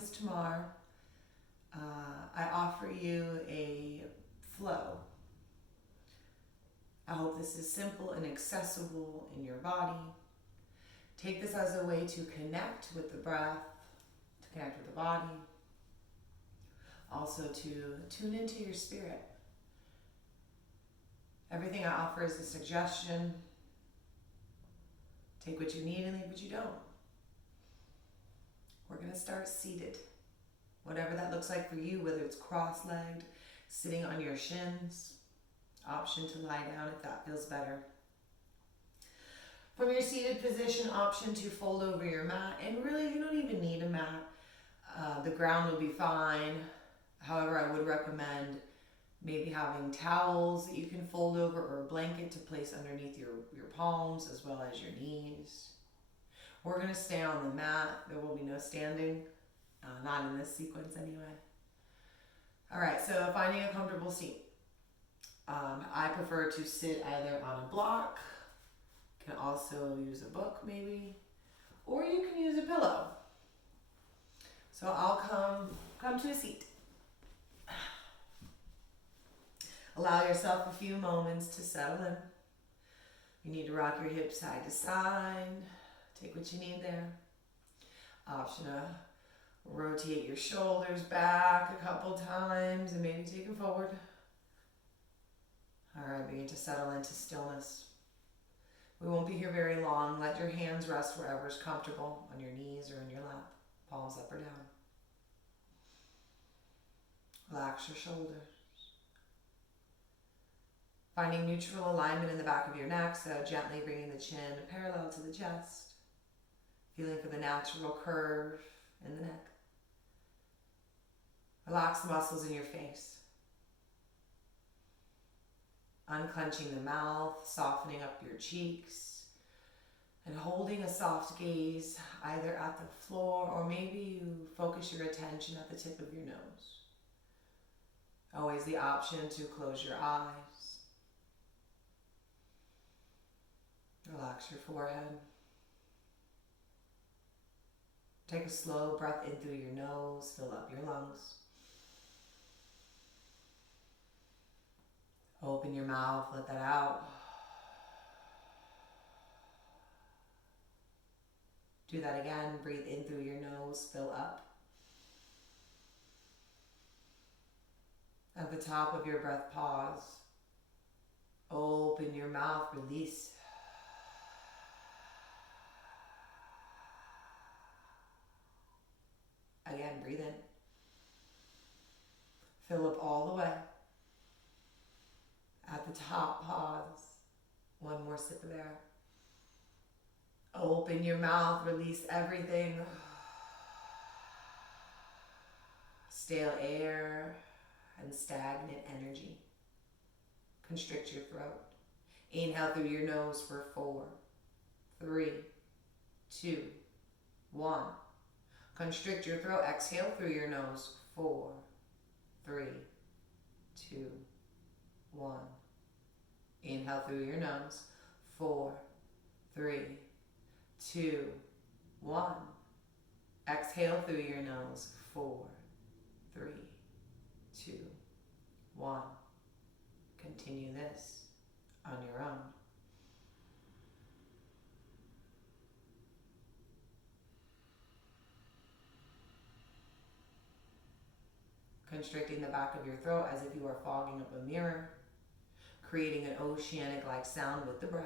Ms. Tamar. I offer you a flow. I hope this is simple and accessible in your body. Take this as a way to connect with the breath, to connect with the body. Also to tune into your spirit. Everything I offer is a suggestion. Take what you need and leave what you don't. We're going to start seated. Whatever that looks like for you, whether it's cross-legged, sitting on your shins, option to lie down if that feels better. From your seated position, option to fold over your mat. And really, you don't even need a mat. The ground will be fine. However, I would recommend maybe having towels that you can fold over or a blanket to place underneath your palms as well as your knees. We're going to stay on the mat. There will be no standing, not in this sequence anyway. All right, so finding a comfortable seat. I prefer to sit either on a block, can also use a book maybe, or you can use a pillow. So I'll come to a seat. Allow yourself a few moments to settle in. You need to rock your hips side to side. Take what you need there. Option to rotate your shoulders back a couple times and maybe take them forward. All right, begin to settle into stillness. We won't be here very long. Let your hands rest wherever is comfortable, on your knees or in your lap, palms up or down. Relax your shoulders. Finding neutral alignment in the back of your neck, so gently bringing the chin parallel to the chest. Feeling for the natural curve in the neck. Relax the muscles in your face. Unclenching the mouth, softening up your cheeks, and holding a soft gaze either at the floor or maybe you focus your attention at the tip of your nose. Always the option to close your eyes. Relax your forehead. Take a slow breath in through your nose, fill up your lungs. Open your mouth, let that out. Do that again, breathe in through your nose, fill up. At the top of your breath, pause. Open your mouth, release. Again, breathe in. Fill up all the way. At the top, pause. One more sip of air. Open your mouth, release everything. Stale air and stagnant energy. Constrict your throat. Inhale through your nose for 4, 3, 2, 1. Constrict your throat. Exhale through your nose. 4, 3, 2, 1. Inhale through your nose. 4, 3, 2, 1. Exhale through your nose. 4, 3, 2, 1. Continue this on your own. Constricting the back of your throat as if you are fogging up a mirror, creating an oceanic-like sound with the breath.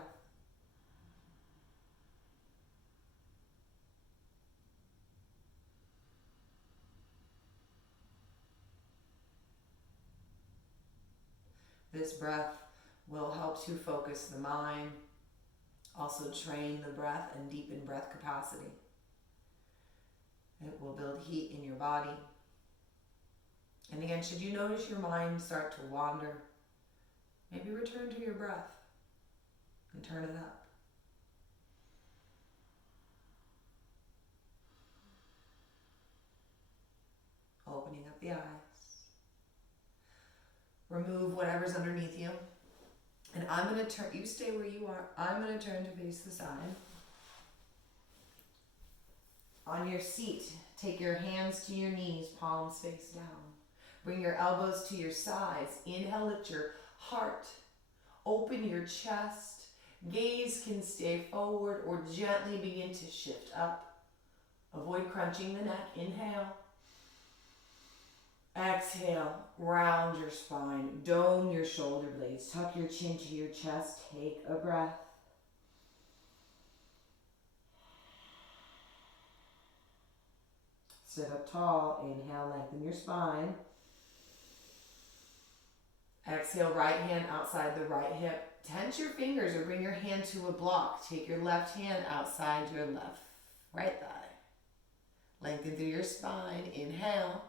This breath will help to focus the mind, also train the breath and deepen breath capacity. It will build heat in your body. And again, should you notice your mind start to wander, maybe return to your breath and turn it up. Opening up the eyes. Remove whatever's underneath you. And I'm going to turn, you stay where you are. I'm going to turn to face the side. On your seat, take your hands to your knees, palms face down. Bring your elbows to your sides. Inhale, lift your heart. Open your chest. Gaze can stay forward or gently begin to shift up. Avoid crunching the neck. Inhale. Exhale, round your spine, dome your shoulder blades, tuck your chin to your chest, take a breath. Sit up tall, inhale, lengthen your spine. Exhale, right hand outside the right hip. Tense your fingers or bring your hand to a block. Take your left hand outside your left right thigh. Lengthen through your spine, inhale.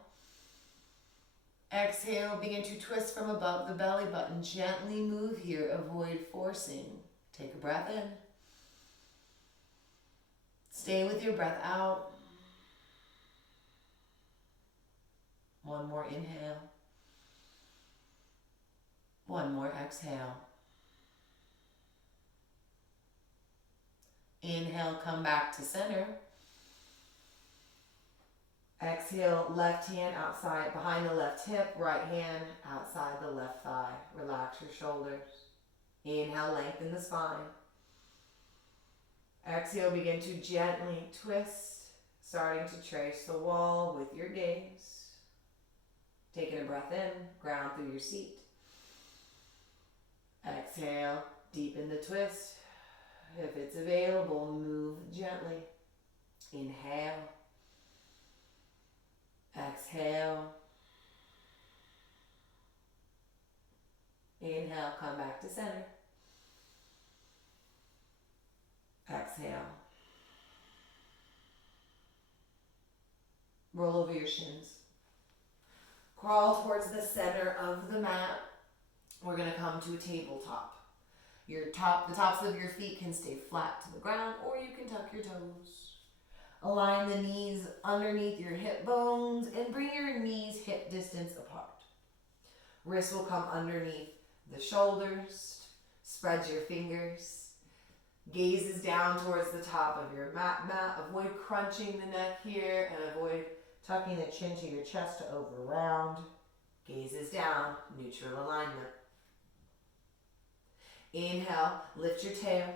Exhale, begin to twist from above the belly button. Gently move here, avoid forcing. Take a breath in. Stay with your breath out. One more inhale. One more exhale. Inhale, come back to center. Exhale, left hand outside, behind the left hip, right hand outside the left thigh. Relax your shoulders. Inhale, lengthen the spine. Exhale, begin to gently twist, starting to trace the wall with your gaze. Taking a breath in, ground through your seat. Exhale, deepen the twist. If it's available, move gently. Inhale. Exhale. Inhale, come back to center. Exhale. Roll over your shins. Crawl towards the center of the mat. We're going to come to a tabletop. The tops of your feet can stay flat to the ground, or you can tuck your toes. Align the knees underneath your hip bones and bring your knees hip distance apart. Wrists will come underneath the shoulders. Spread your fingers. Gaze is down towards the top of your mat. Avoid crunching the neck here and avoid tucking the chin to your chest to over round. Gaze is down, neutral alignment. Inhale, lift your tail.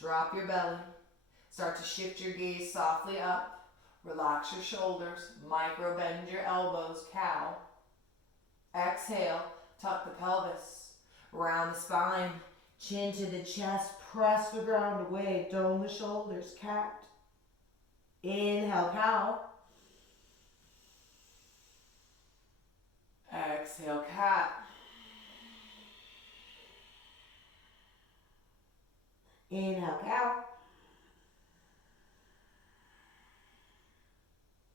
Drop your belly. Start to shift your gaze softly up. Relax your shoulders. Micro bend your elbows, cow. Exhale, tuck the pelvis. Round the spine. Chin to the chest. Press the ground away. Dome the shoulders, cat. Inhale, cow. Exhale, cat. Inhale, cow.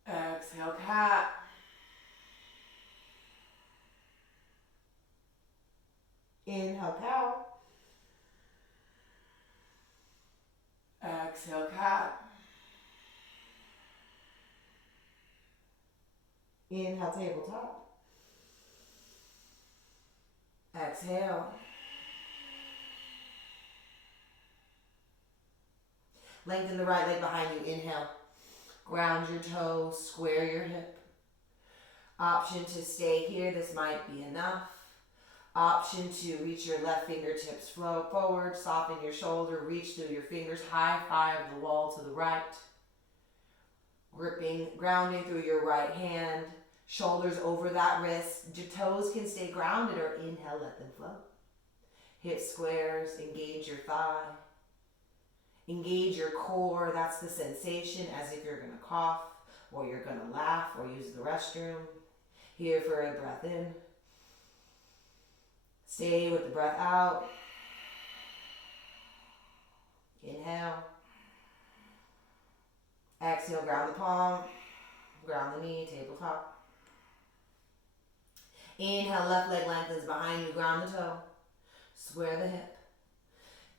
Exhale, cat. Inhale, cow. Exhale, cat. Inhale, tabletop. Exhale. Lengthen the right leg behind you. Inhale. Ground your toes. Square your hip. Option to stay here. This might be enough. Option to reach your left fingertips flow forward. Soften your shoulder. Reach through your fingers. High five the wall to the right. Gripping, grounding through your right hand. Shoulders over that wrist. Your toes can stay grounded or inhale, let them flow. Hip squares. Engage your thigh. Engage your core. That's the sensation, as if you're going to cough or you're going to laugh or use the restroom. Here for a breath in. Stay with the breath out. Inhale. Exhale, ground the palm. Ground the knee, tabletop. Inhale, left leg lengthens behind you. Ground the toe. Square the hip.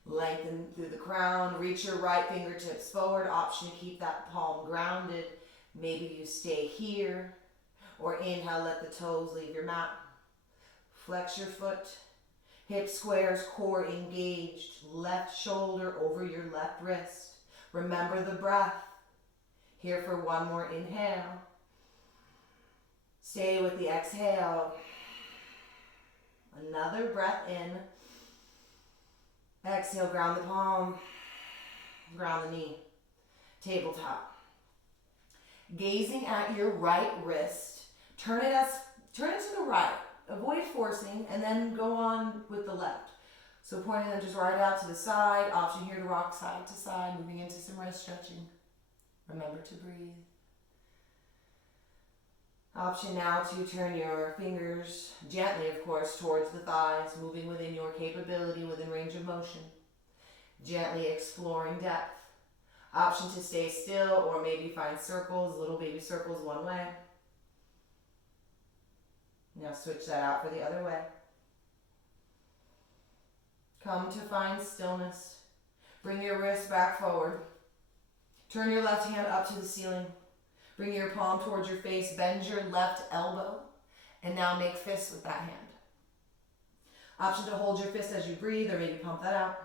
Lengthen through the crown. Reach your right fingertips forward. Option to keep that palm grounded. Maybe you stay here. Or inhale, let the toes leave your mat. Flex your foot. Hip squares, core engaged. Left shoulder over your left wrist. Remember the breath. Here for one more inhale. Stay with the exhale. Another breath in. Exhale, ground the palm, ground the knee. Tabletop. Gazing at your right wrist, turn it to the right. Avoid forcing, and then go on with the left. So pointing them just right out to the side. Option here to rock side to side, moving into some wrist stretching. Remember to breathe. Option now to turn your fingers gently, of course, towards the thighs, moving within your capability, within range of motion. Gently exploring depth. Option to stay still or maybe find circles, little baby circles one way. Now switch that out for the other way. Come to find stillness. Bring your wrist back forward. Turn your left hand up to the ceiling. Bring your palm towards your face. Bend your left elbow. And now make fists with that hand. Option to hold your fist as you breathe or maybe pump that out.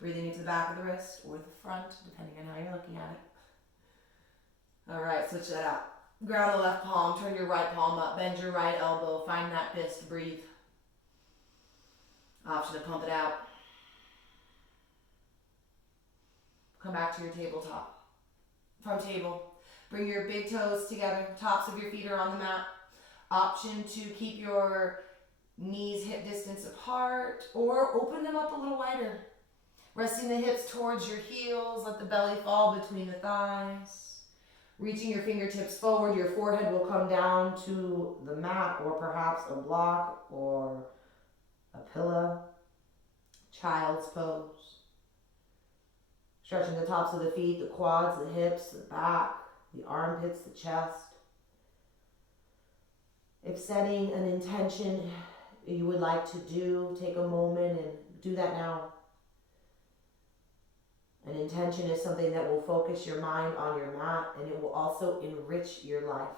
Breathing into the back of the wrist or the front, depending on how you're looking at it. All right, switch that out. Ground the left palm, turn your right palm up, bend your right elbow, find that fist, breathe. Option to pump it out. Come back to your tabletop. From table, bring your big toes together, tops of your feet are on the mat. Option to keep your knees hip distance apart or open them up a little wider. Resting the hips towards your heels, let the belly fall between the thighs. Reaching your fingertips forward, your forehead will come down to the mat or perhaps a block or a pillow. Child's pose. Stretching the tops of the feet, the quads, the hips, the back, the armpits, the chest. If setting an intention you would like to do, take a moment and do that now. An intention is something that will focus your mind on your mat, and it will also enrich your life.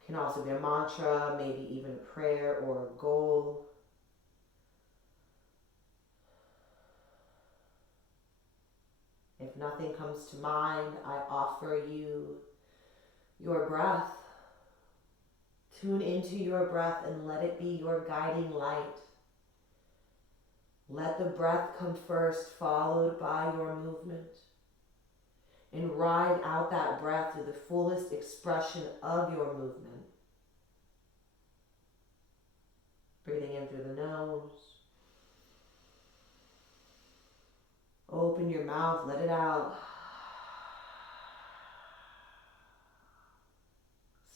It can also be a mantra, maybe even a prayer or a goal. If nothing comes to mind, I offer you your breath. Tune into your breath and let it be your guiding light. Let the breath come first, followed by your movement. And ride out that breath to the fullest expression of your movement. Breathing in through the nose. Open your mouth, let it out.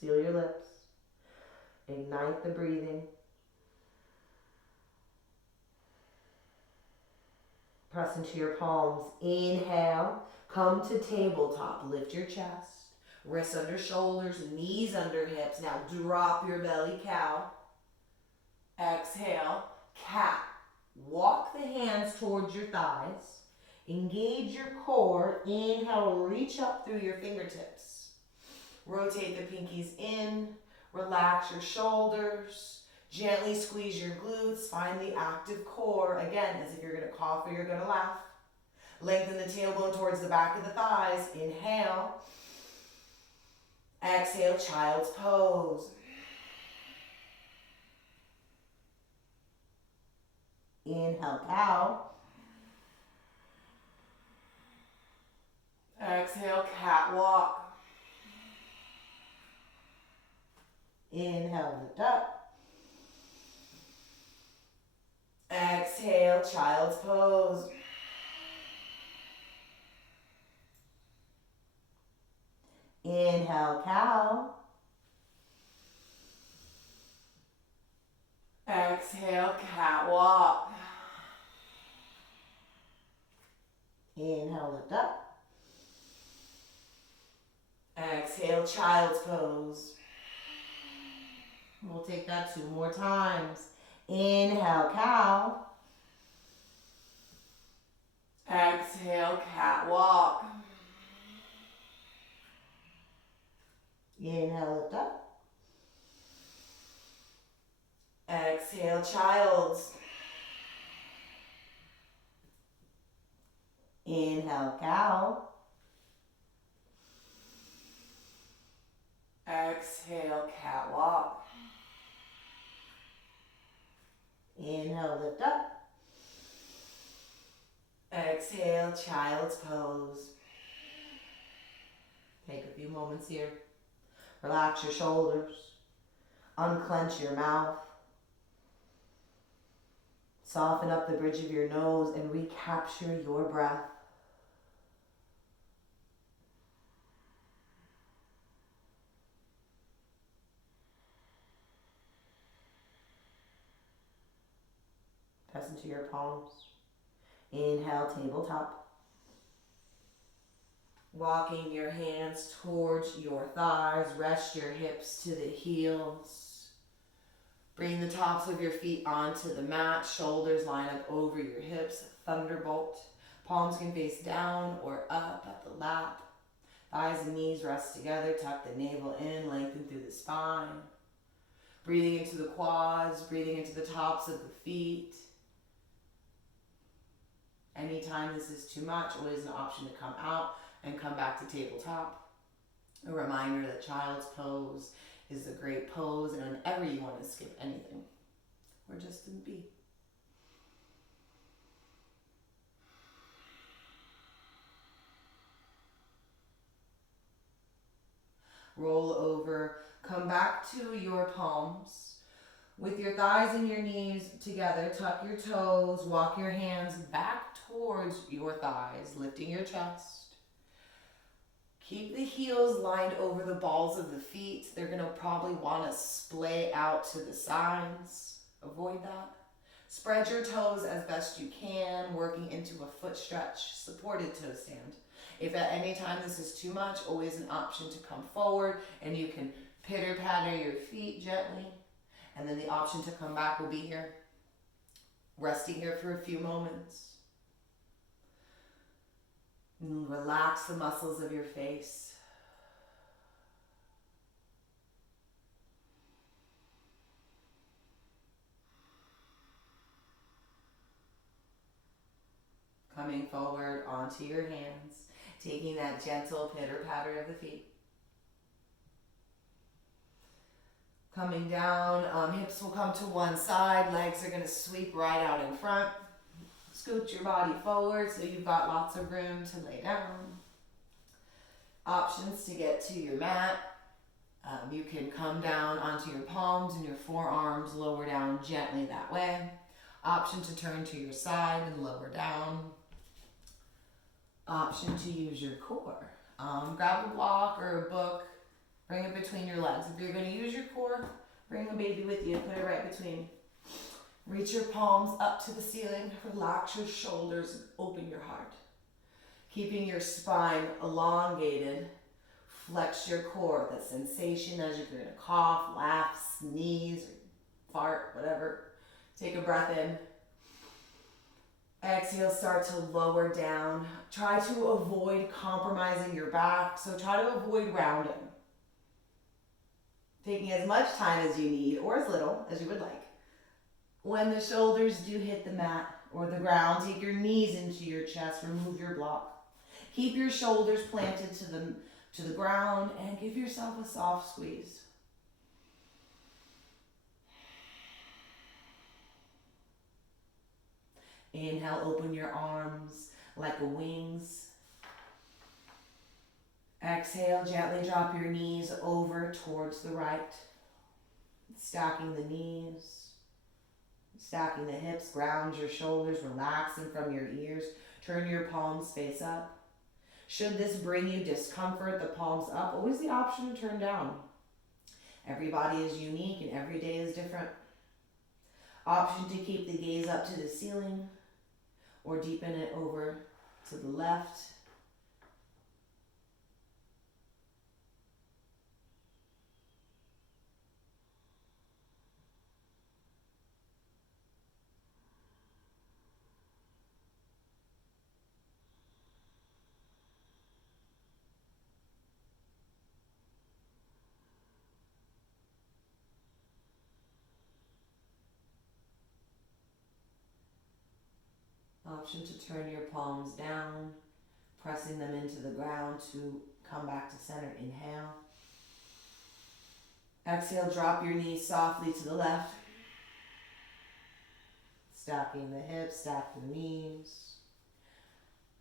Seal your lips. Ignite the breathing. Press into your palms. Inhale. Come to tabletop. Lift your chest. Wrists under shoulders. Knees under hips. Now drop your belly, cow. Exhale. Cat. Walk the hands towards your thighs. Engage your core. Inhale. Reach up through your fingertips. Rotate the pinkies in. Relax your shoulders. Gently squeeze your glutes, find the active core, again, as if you're going to cough or you're going to laugh. Lengthen the tailbone towards the back of the thighs. Inhale. Exhale, child's pose. Inhale, cow. Exhale, catwalk. Inhale, lift up. Exhale, child's pose. Inhale, cow. Exhale, catwalk. Inhale, lift up. Exhale, child's pose. We'll take that 2 more times. Inhale, cow. Exhale, catwalk. Inhale, lift up. Exhale, child's. Inhale, cow. Exhale, catwalk. Inhale, lift up. Exhale, child's pose. Take a few moments here. Relax your shoulders. Unclench your mouth. Soften up the bridge of your nose and recapture your breath. Press into your palms. Inhale, tabletop. Walking your hands towards your thighs. Rest your hips to the heels. Bring the tops of your feet onto the mat. Shoulders line up over your hips. Thunderbolt. Palms can face down or up at the lap. Thighs and knees rest together. Tuck the navel in. Lengthen through the spine. Breathing into the quads. Breathing into the tops of the feet. Anytime this is too much, always an option to come out and come back to tabletop. A reminder that child's pose is a great pose, and whenever you want to skip anything, we're just in B. Roll over, come back to your palms. With your thighs and your knees together, tuck your toes, walk your hands back towards your thighs, lifting your chest. Keep the heels lined over the balls of the feet. They're going to probably want to splay out to the sides. Avoid that. Spread your toes as best you can, working into a foot stretch, supported toe stand. If at any time this is too much, always an option to come forward and you can pitter-patter your feet gently. And then the option to come back will be here. Resting here for a few moments. And relax the muscles of your face. Coming forward onto your hands, taking that gentle pitter-patter of the feet. Coming down, hips will come to one side, legs are going to sweep right out in front. Scoot your body forward so you've got lots of room to lay down. Options to get to your mat. You can come down onto your palms and your forearms, lower down gently that way. Option to turn to your side and lower down. Option to use your core. Grab a block or a book. Bring it between your legs. If you're going to use your core, bring the baby with you. Put it right between. Reach your palms up to the ceiling. Relax your shoulders and open your heart. Keeping your spine elongated. Flex your core. That sensation as if you're going to cough, laugh, sneeze, fart, whatever. Take a breath in. Exhale, start to lower down. Try to avoid compromising your back. So try to avoid rounding. Taking as much time as you need, or as little as you would like. When the shoulders do hit the mat or the ground, take your knees into your chest, remove your block. Keep your shoulders planted to the ground and give yourself a soft squeeze. Inhale, open your arms like wings. Exhale, gently drop your knees over towards the right. Stacking the knees, stacking the hips, ground your shoulders, relax them from your ears. Turn your palms face up. Should this bring you discomfort, the palms up, always the option to turn down. Every body is unique and every day is different. Option to keep the gaze up to the ceiling or deepen it over to the left. Option to turn your palms down. pressing them into the ground to come back to center. Inhale. Exhale, drop your knees softly to the left. Stacking the hips, stack the knees.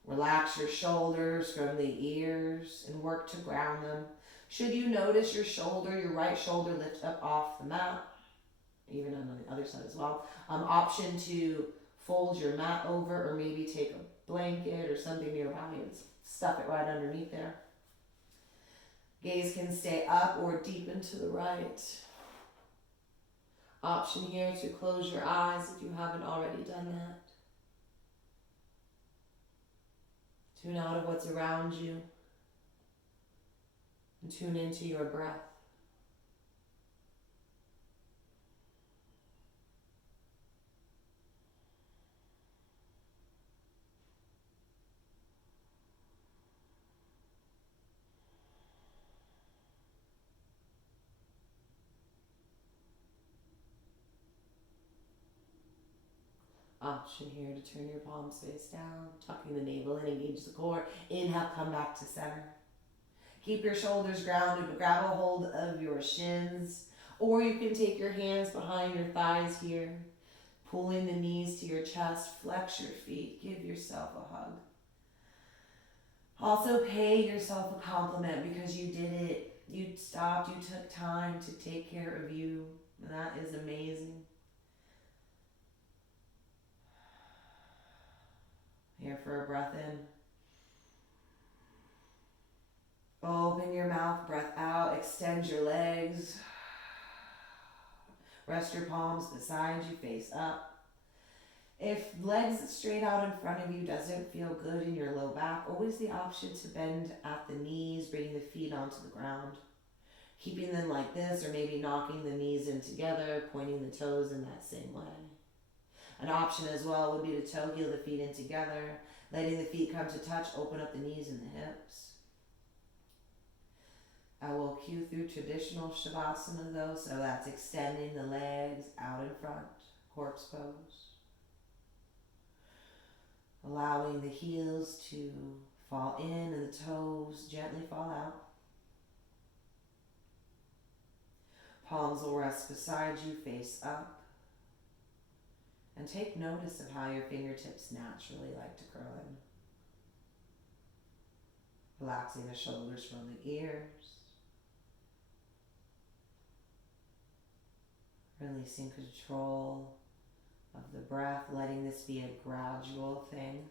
Relax your shoulders from the ears and work to ground them. Should you notice your shoulder, your right shoulder lift up off the mat, even on the other side as well, option to fold your mat over or maybe take a blanket or something nearby and stuff it right underneath there. Gaze can stay up or deep into the right. Option here to close your eyes if you haven't already done that. Tune out of what's around you and tune into your breath. Option here to turn your palms face down, tucking the navel in, engage the core. Inhale, come back to center. Keep your shoulders grounded, but grab a hold of your shins. Or you can take your hands behind your thighs here, pulling the knees to your chest. Flex your feet. Give yourself a hug. Also pay yourself a compliment because you did it. You stopped. You took time to take care of you. And that is amazing. Here for a breath in. Open your mouth, breath out, extend your legs. Rest your palms beside you, face up. If legs straight out in front of you doesn't feel good in your low back, always the option to bend at the knees, bringing the feet onto the ground. Keeping them like this or maybe knocking the knees in together, pointing the toes in that same way. An option as well would be to toe heel the feet in together, letting the feet come to touch, open up the knees and the hips. I will cue through traditional Shavasana though, so that's extending the legs out in front, corpse pose. Allowing the heels to fall in and the toes gently fall out. Palms will rest beside you, face up. And take notice of how your fingertips naturally like to curl in. Relaxing the shoulders from the ears. Releasing control of the breath, letting this be a gradual thing.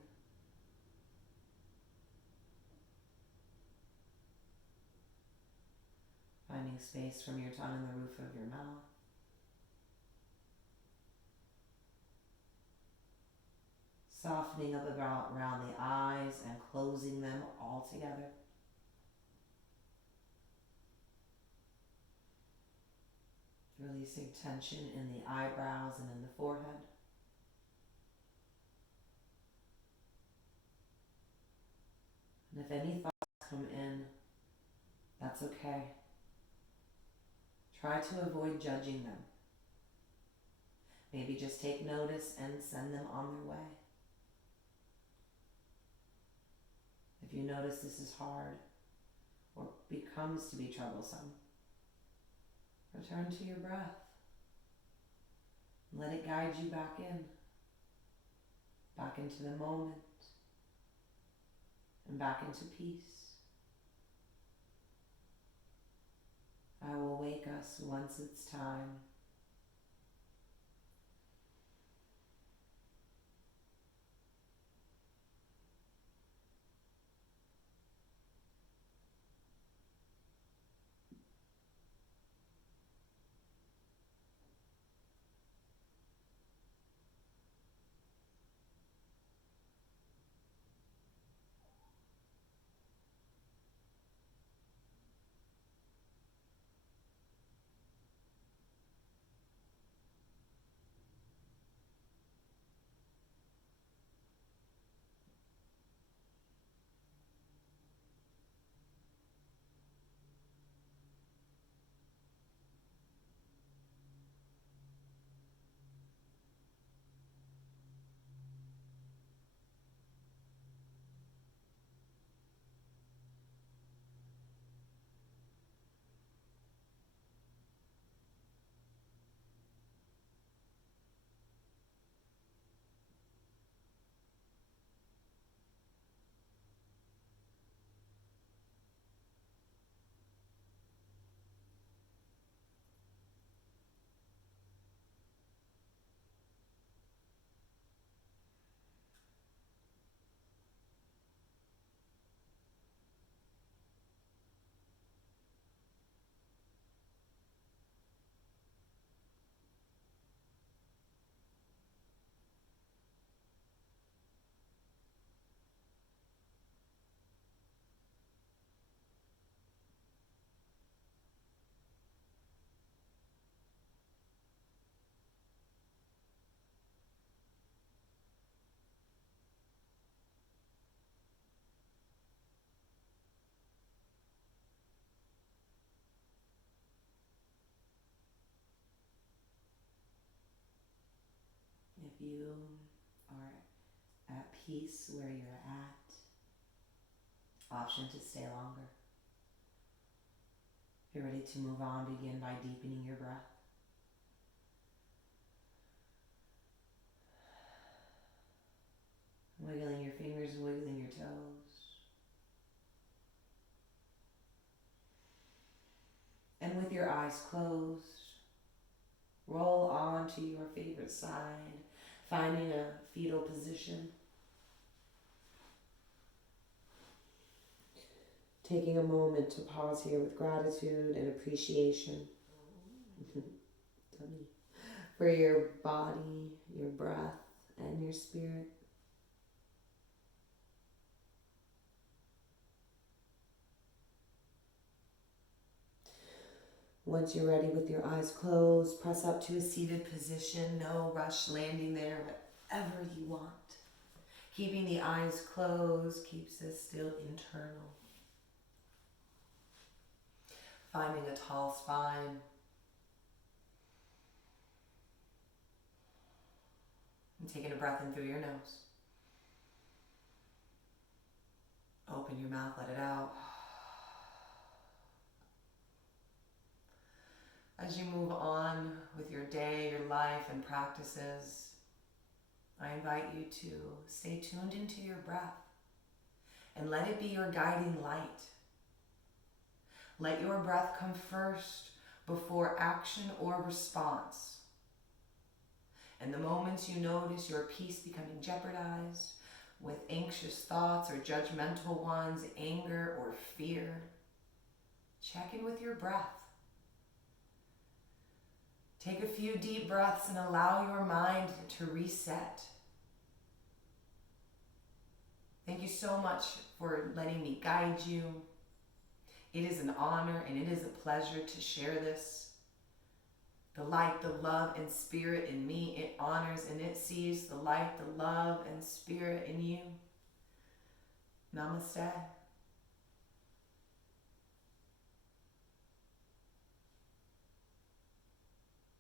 Finding space from your tongue in the roof of your mouth. Softening up around the eyes and closing them all together. Releasing tension in the eyebrows and in the forehead. And if any thoughts come in, that's okay. Try to avoid judging them. Maybe just take notice and send them on their way. If you notice this is hard or becomes to be troublesome, return to your breath. Let it guide you back into the moment, and back into peace. I will wake us once it's time. if you are at peace where you're at, option to stay longer. If you're ready to move on, begin by deepening your breath. Wiggling your fingers, wiggling your toes. And with your eyes closed, roll onto your favorite side, finding a fetal position. Taking a moment to pause here with gratitude and appreciation for your body, your breath, and your spirit. Once you're ready with your eyes closed, press up to a seated position. No rush landing there, whatever you want. Keeping the eyes closed keeps us still internal. Finding a tall spine. And taking a breath in through your nose. Open your mouth, let it out. As you move on with your day, your life, and practices, I invite you to stay tuned into your breath and let it be your guiding light. Let your breath come first before action or response. And the moments you notice your peace becoming jeopardized with anxious thoughts or judgmental ones, anger or fear, check in with your breath. Take a few deep breaths and allow your mind to reset. Thank you so much for letting me guide you. It is an honor and it is a pleasure to share this. The light, the love, and spirit in me, it honors and it sees the light, the love, and spirit in you. Namaste.